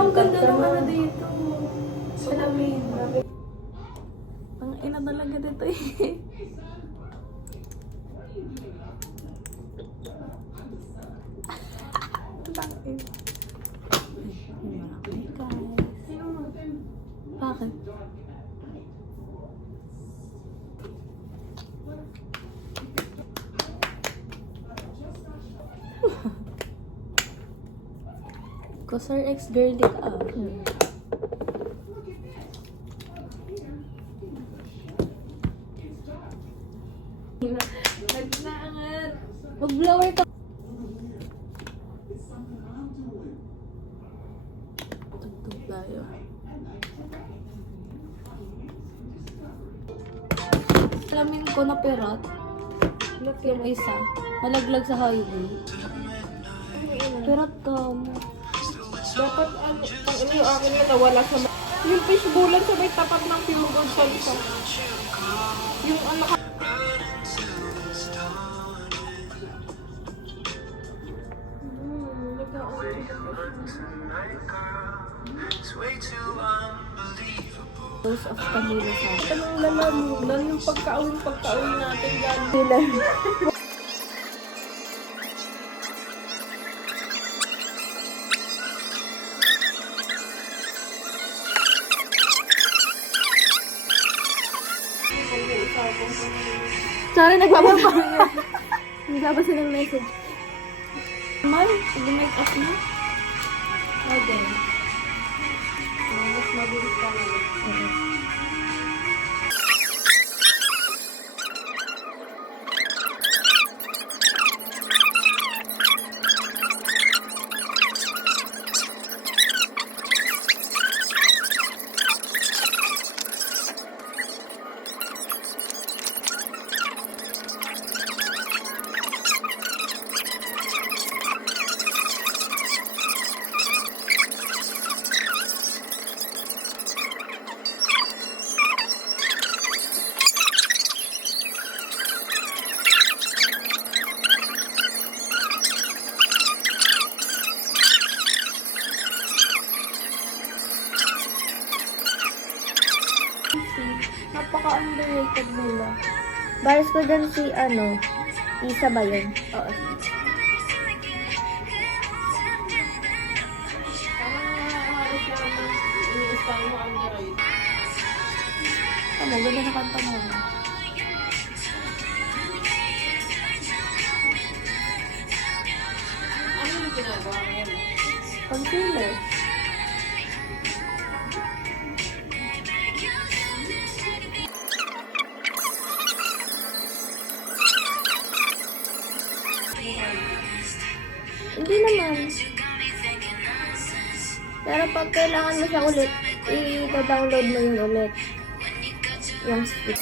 Ang ganda ng ano dito. Salamin. Ang ina talaga dito eh. Bakit? Bakit? Ko sir ex-girly ka. Nagnaangat. Mag-blower ka. Tugtog tayo. Salamin ko na perat. Yung isa. Malaglag sa highway. Perat ka mo. Dapat pang yung akin na nawala sa yung fishbowlan sa may tapat ng pure gold salsa. Yung ano ka. Those of Camilo sa. Anong lalamunan yung pagka-uwi natin gano'n. Sorry, nagpapapang yun. Nagbabasa silang message. Man, mag-make up na. Okay. Mas mabilis ka na. Napaka-underrated nila. Baris ko dyan si, Isa ba yun? Oo. Tama, ganda na kanta mo. Ano yung ginagawa ngayon? Concealer. Hindi naman. Pero pag kailangan mo siya ulit, i-download mo yun ulit. Yung stick.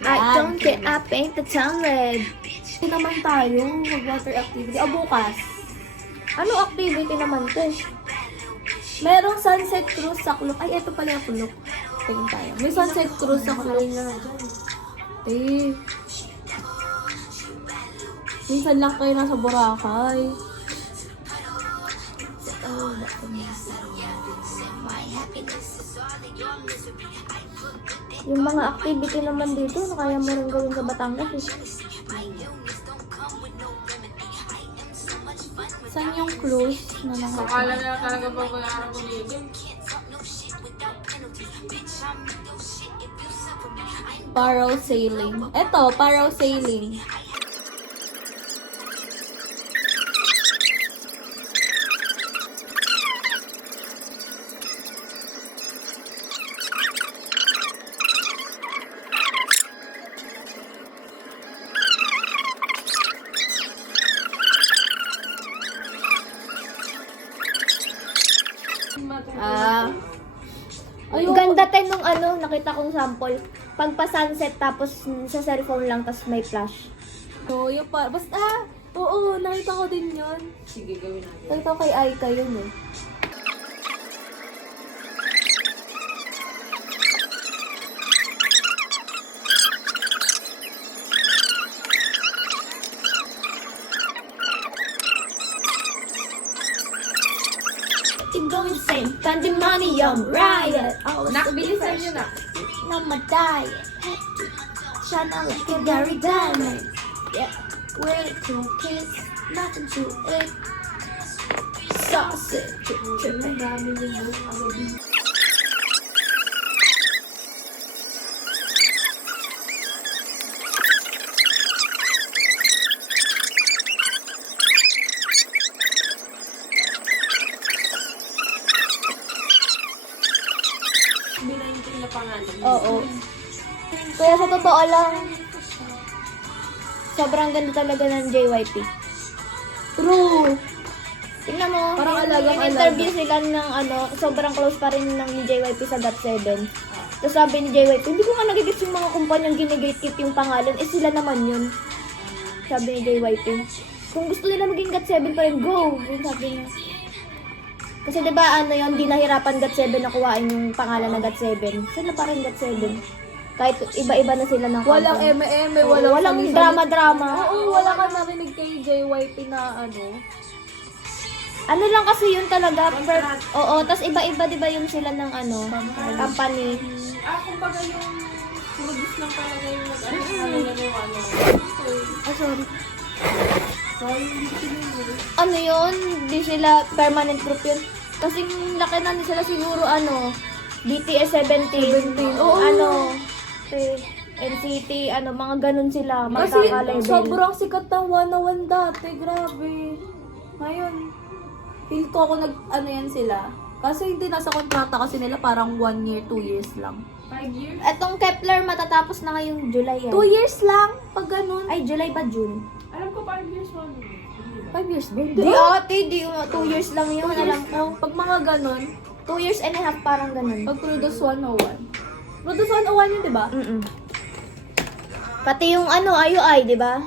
I don't get up, paint the town red. Hindi naman tayo mag-water activity. Bukas. Ano activity naman to? Merong sunset cruise sa Kulok. Ay, eto pala yung Kulok. Tingin tayo. May sunset cruise sa Kulok. Eh. Minsan lang kayo nasa Boracay. Yung mga activity naman dito, kaya mo rin gawin sa Batangas eh. Saan yung cruise na nakita? Akala na talaga babayaran ko dito. Parasailing. Eto, parasailing. Ayun. Ganda tayo nung ano, nakita kong sample. Pagpa-sunset tapos sa cellphone lang tapos may flash. So, yung basta, oo, nakita ko din yun. Sige, gawin natin. Nakita ko kay Aika yun eh. Keep going same, spending money on riot. Nakbilisan nyo na. On my diet. Shine like a Gary Diamond. Yeah, we're two kids, nothing to it. Sausage. Binayin na pangalan. Oo. Kaya sa totoo lang, sobrang ganda talaga ng JYP. True! Tingnan mo, Parang yung alagang-alaga. interview sila ng ano, sobrang close pa rin ng ni JYP sa GOT7. Tapos sabi ni JYP, hindi ko nga nagigits yung mga kumpanyang gine-gatekeep yung pangalan, eh sila naman yun. Sabi ni JYP. Kung gusto nila maging GOT7 pa rin, go! Yung sabi niya. Kasi diba ano yun, di nahirapan GOT7 na kuhain yung pangalan na GOT7. Sila pa rin GOT7. Kahit iba-iba na sila ng Walang company. eme-eme, Walang sali-sali. drama-drama. Oo, wala ka narinig kay JYP na ano. Ano lang kasi yun talaga. Oo, tas iba-iba diba yung sila ng ano, company. Kumbaga yung produce lang talaga yung ano. Ah, sorry. Ano yun? Di sila permanent group yun. Kasing laki na sila siguro ano, BTS 17. Oo. Ano, NCT, ano, mga ganun sila. Kasi Magkaka-level. sobrang sikat ng 101 dati, grabe. Ngayon, feel ko ako ano yan sila. Kasi hindi nasa kontrata kasi nila parang 1 year, 2 years lang. 5 years? Etong Kepler matatapos na ngayong July 2 yan. years lang, pag ganun. Ay, July ba June? Alam ko 5 years mo. 5 years ba? Di ate, di 2 years lang yun, alam ko. Pag mga ganun, 2 years and a half parang ganun. pag Produce 101. Produce 101 yun, di ba? Pati yung ano, IUI, di ba?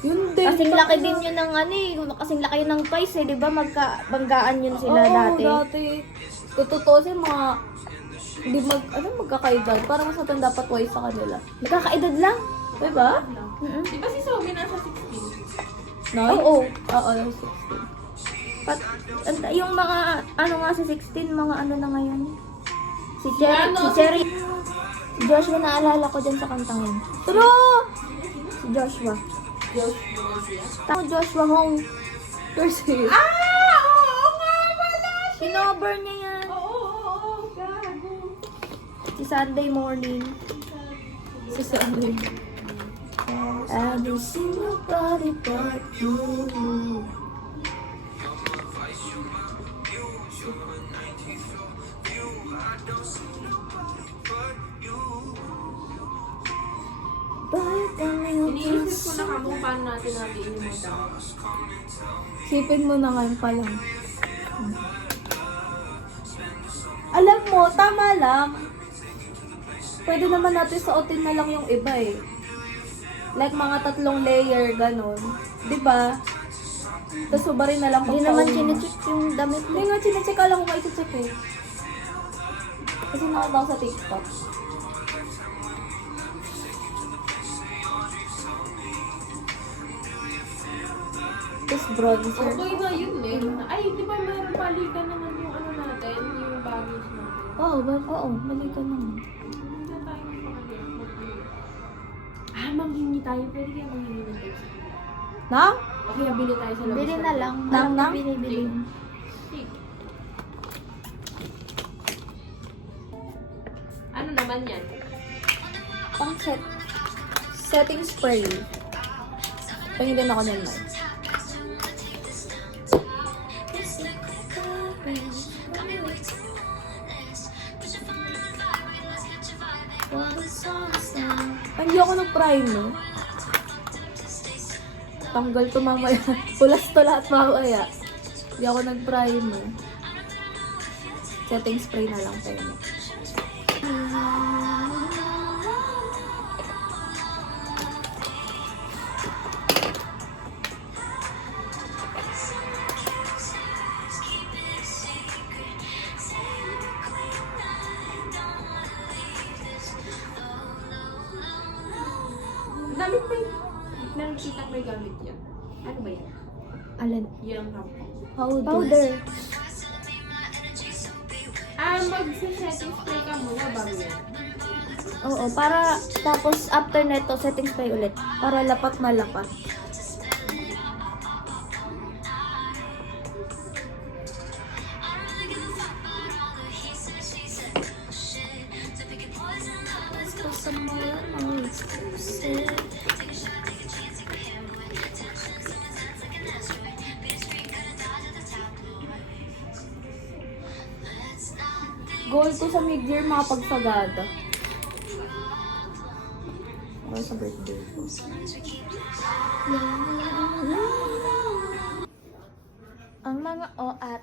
Yun din. Kasing laki din yun ng ano eh, kasing laki yun ng Twice eh, di ba? Magkabanggaan yun sila Oo, dati. dati. Kung totoo siya, mga hindi magkakaedad. Parang mas matanda pa twice sa kanila. Magkakaedad lang. Diba? Di ba si Somi nasa 16? No? Oo. Oo, 16. Yung mga, ano nga sa 16, mga ano na ngayon. Si ano, Cherry. Si Joshua, naalala ko din sa kantang yun. True! Si Joshua. Tama Joshua Hong. Kasi, Oo nga pala! Kinover niya yan. Oo, gago. Si Sunday morning. si Sandy. Every single body part you. Iniisip ko na kung paano natin yung mga Sipin mo na ngayon pa lang. Alam mo, tama lang. Pwede naman natin suotin na lang yung iba eh. Like mga 3 layer, ganun. Diba? Tapos subarin na lang Hindi naman chinecheck yung damit mo. Hindi nga, chinecheck ka lang kung iti-check eh. Kasi nakita ko sa TikTok. This bronzer. Okay na yun eh. Ay, di ba mayroon palitan naman yung ano natin, yung baggage natin. Oo, mali ka naman. Hindi na tayo magpakalit. Manghingi tayo. Pwede kaya manghingi ng tips. Na? Okay, bili tayo sa labas. Bili na lang. Nang? Binibili. Ano naman yan? Pang setting spray. Pahingin din ako ng light. Hindi ako nag-prime, no? Tanggal to mamaya. Pulas to lahat mamaya. Hindi ako nag-prime, no? Setting spray na lang tayo. Damit may... Nakikita may gamit yan. Ano ba yan? Alin? Yung tampon. Powder. Mag-setting spray ka muna bago yan. Oo, para tapos after neto setting spray ulit. Para lapat na lapat. Goal ko sa mid-year makapagsagada. Okay, sa birthday ko. Ang mga o at